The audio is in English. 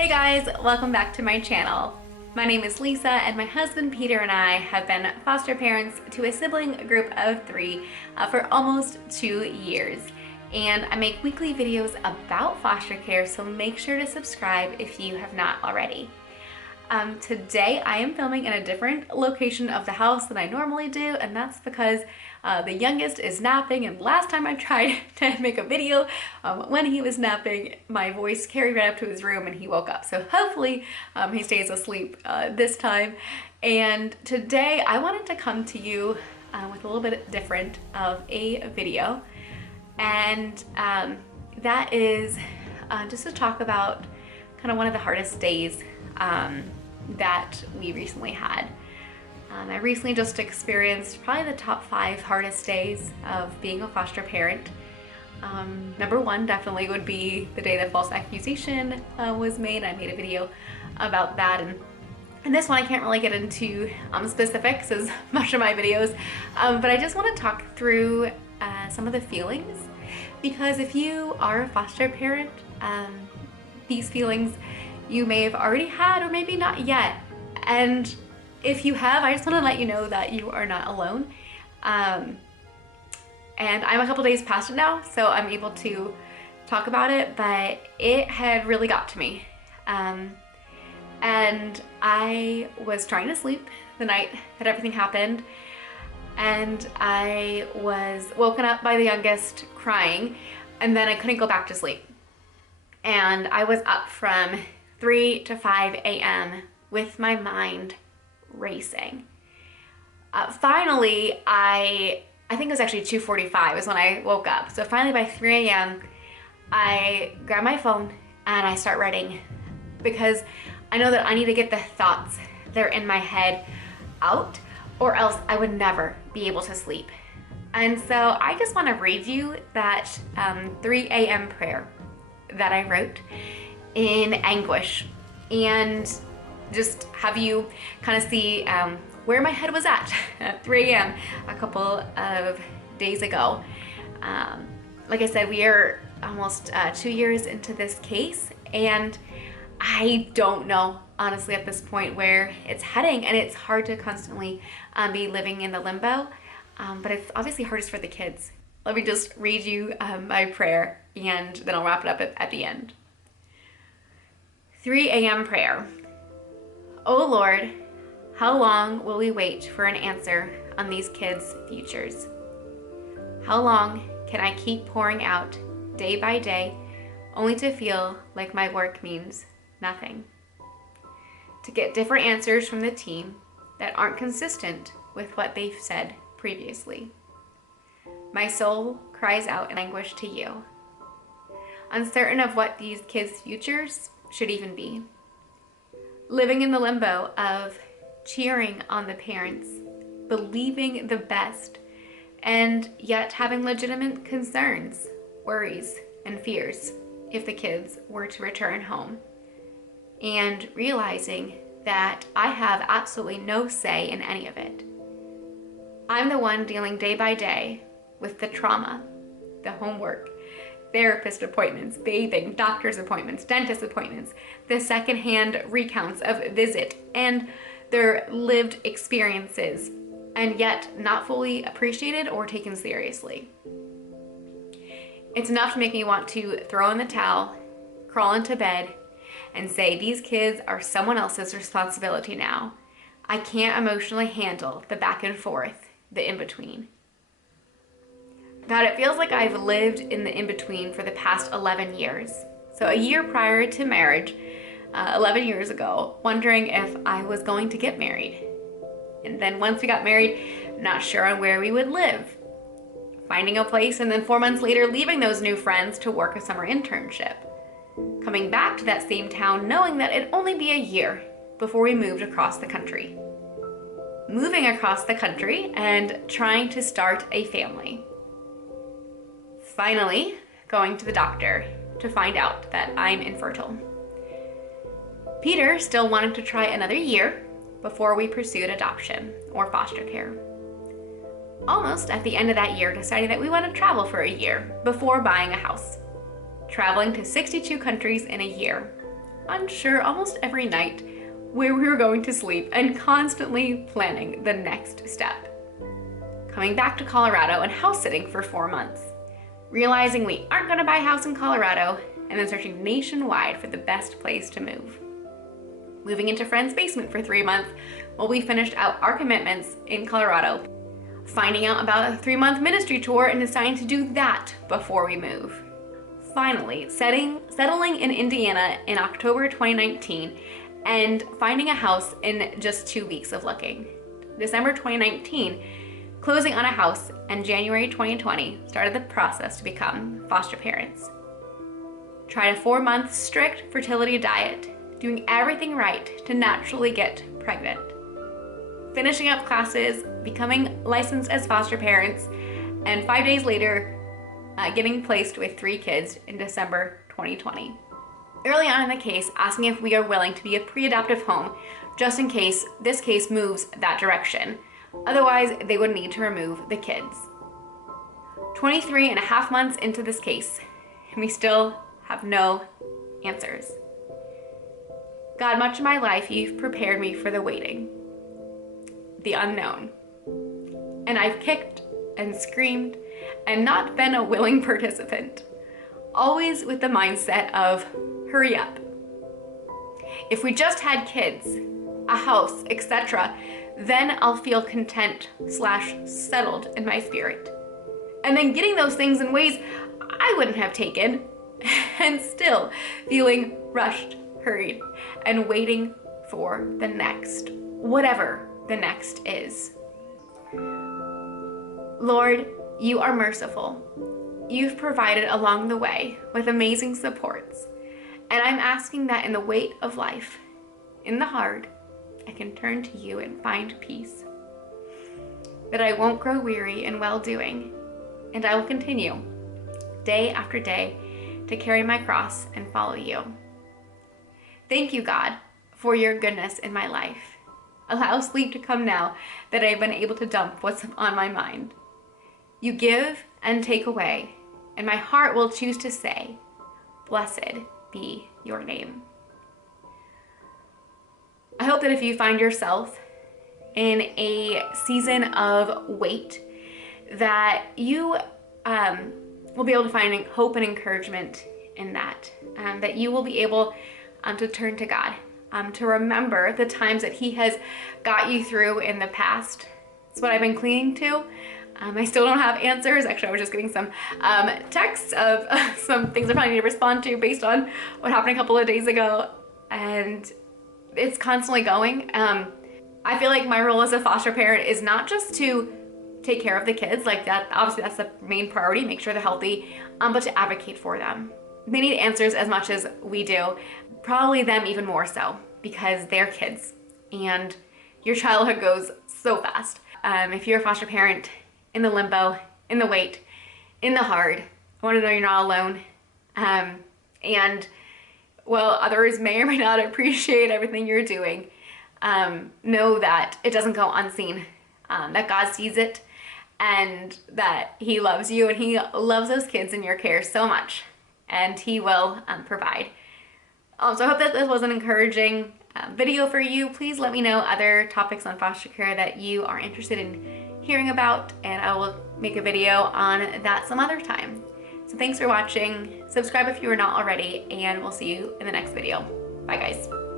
Hey guys, welcome back to my channel. My name is Lisa and my husband Peter and I have been foster parents to a sibling group of 3 for almost 2 years. And I make weekly videos about foster care, so make sure to subscribe if you have not already. Today I am filming in a different location of the house than I normally do, and that's because the youngest is napping, and last time I tried to make a video when he was napping, my voice carried right up to his room and he woke up. So hopefully he stays asleep this time. And today I wanted to come to you with a little bit different of a video, and that is just to talk about kind of one of the hardest days that we recently had. I recently just experienced probably the top 5 hardest days of being a foster parent. Number 1 definitely would be the day that false accusation was made. I made a video about that, and this one I can't really get into specifics as much of my videos, but I just want to talk through some of the feelings, because if you are a foster parent, these feelings you may have already had or maybe not yet. And if you have, I just want to let you know that you are not alone. And I'm a couple days past it now, so I'm able to talk about it, but it had really got to me. And I was trying to sleep the night that everything happened, and I was woken up by the youngest crying, and then I couldn't go back to sleep. And I was up from 3 to 5 a.m. with my mind racing. Finally, I think it was actually 2:45 is when I woke up. So finally by 3 a.m. I grab my phone and I start writing, because I know that I need to get the thoughts that are in my head out, or else I would never be able to sleep. And so I just want to read you that 3 a.m. prayer that I wrote in anguish, and just have you kind of see where my head was at 3 a.m. a couple of days ago. Like I said, we are almost 2 years into this case, and I don't know honestly at this point where it's heading, and it's hard to constantly be living in the limbo, but it's obviously hardest for the kids. Let me just read you my prayer, and then I'll wrap it up at the end. 3 a.m. prayer. Oh Lord, how long will we wait for an answer on these kids' futures? How long can I keep pouring out day by day, only to feel like my work means nothing? To get different answers from the team that aren't consistent with what they've said previously. My soul cries out in anguish to you, uncertain of what these kids' futures should even be. Living in the limbo of cheering on the parents, believing the best, and yet having legitimate concerns, worries, and fears if the kids were to return home. And realizing that I have absolutely no say in any of it. I'm the one dealing day by day with the trauma, the homework, therapist appointments, bathing, doctor's appointments, dentist appointments, the secondhand recounts of visit, and their lived experiences, and yet not fully appreciated or taken seriously. It's enough to make me want to throw in the towel, crawl into bed, and say these kids are someone else's responsibility now. I can't emotionally handle the back and forth, the in-between. God, it feels like I've lived in the in-between for the past 11 years. So a year prior to marriage, 11 years ago, wondering if I was going to get married. And then once we got married, not sure on where we would live. Finding a place, and then 4 months later, leaving those new friends to work a summer internship. Coming back to that same town, knowing that it'd only be a year before we moved across the country. Moving across the country and trying to start a family. Finally, going to the doctor to find out that I'm infertile. Peter still wanted to try another year before we pursued adoption or foster care. Almost at the end of that year, deciding that we want to travel for a year before buying a house. Traveling to 62 countries in a year, unsure almost every night where we were going to sleep and constantly planning the next step. Coming back to Colorado and house sitting for 4 months. Realizing we aren't going to buy a house in Colorado, and then searching nationwide for the best place to move. Moving into friend's basement for 3 months while we finished out our commitments in Colorado. Finding out about a 3-month ministry tour and deciding to do that before we move. Finally, settling in Indiana in October 2019 and finding a house in just 2 weeks of looking. December 2019, closing on a house, and January 2020 started the process to become foster parents. Tried a 4-month strict fertility diet, doing everything right to naturally get pregnant. Finishing up classes, becoming licensed as foster parents, and 5 days later, getting placed with 3 kids in December 2020. Early on in the case, asking if we are willing to be a pre-adoptive home, just in case this case moves that direction. Otherwise, they would need to remove the kids. 23.5 months into this case, and we still have no answers. God, much of my life, you've prepared me for the waiting, the unknown. And I've kicked and screamed and not been a willing participant, always with the mindset of hurry up. If we just had kids, a house, etc., then I'll feel content/settled in my spirit. And then getting those things in ways I wouldn't have taken, and still feeling rushed, hurried, and waiting for the next, whatever the next is. Lord, you are merciful. You've provided along the way with amazing supports, and I'm asking that in the weight of life, in the hard, I can turn to you and find peace. That I won't grow weary in well-doing, and I will continue, day after day, to carry my cross and follow you. Thank you, God, for your goodness in my life. Allow sleep to come now that I've been able to dump what's on my mind. You give and take away, and my heart will choose to say, blessed be your name. I hope that if you find yourself in a season of wait, that you will be able to find hope and encouragement in that, that you will be able to turn to God, to remember the times that he has got you through in the past. It's what I've been clinging to. I still don't have answers. Actually, I was just getting some texts of some things I probably need to respond to based on what happened a couple of days ago, and it's constantly going. I feel like my role as a foster parent is not just to take care of the kids, like that, obviously that's the main priority, make sure they're healthy, but to advocate for them. They need answers as much as we do, probably them even more so, because they're kids and your childhood goes so fast. If you're a foster parent, in the limbo, in the wait, in the hard, I want to know you're not alone. And while others may or may not appreciate everything you're doing, know that it doesn't go unseen, that God sees it, and that he loves you and he loves those kids in your care so much, and he will provide. So I hope that this was an encouraging video for you. Please let me know other topics on foster care that you are interested in hearing about, and I will make a video on that some other time. So thanks for watching. Subscribe if you are not already, and we'll see you in the next video. Bye guys.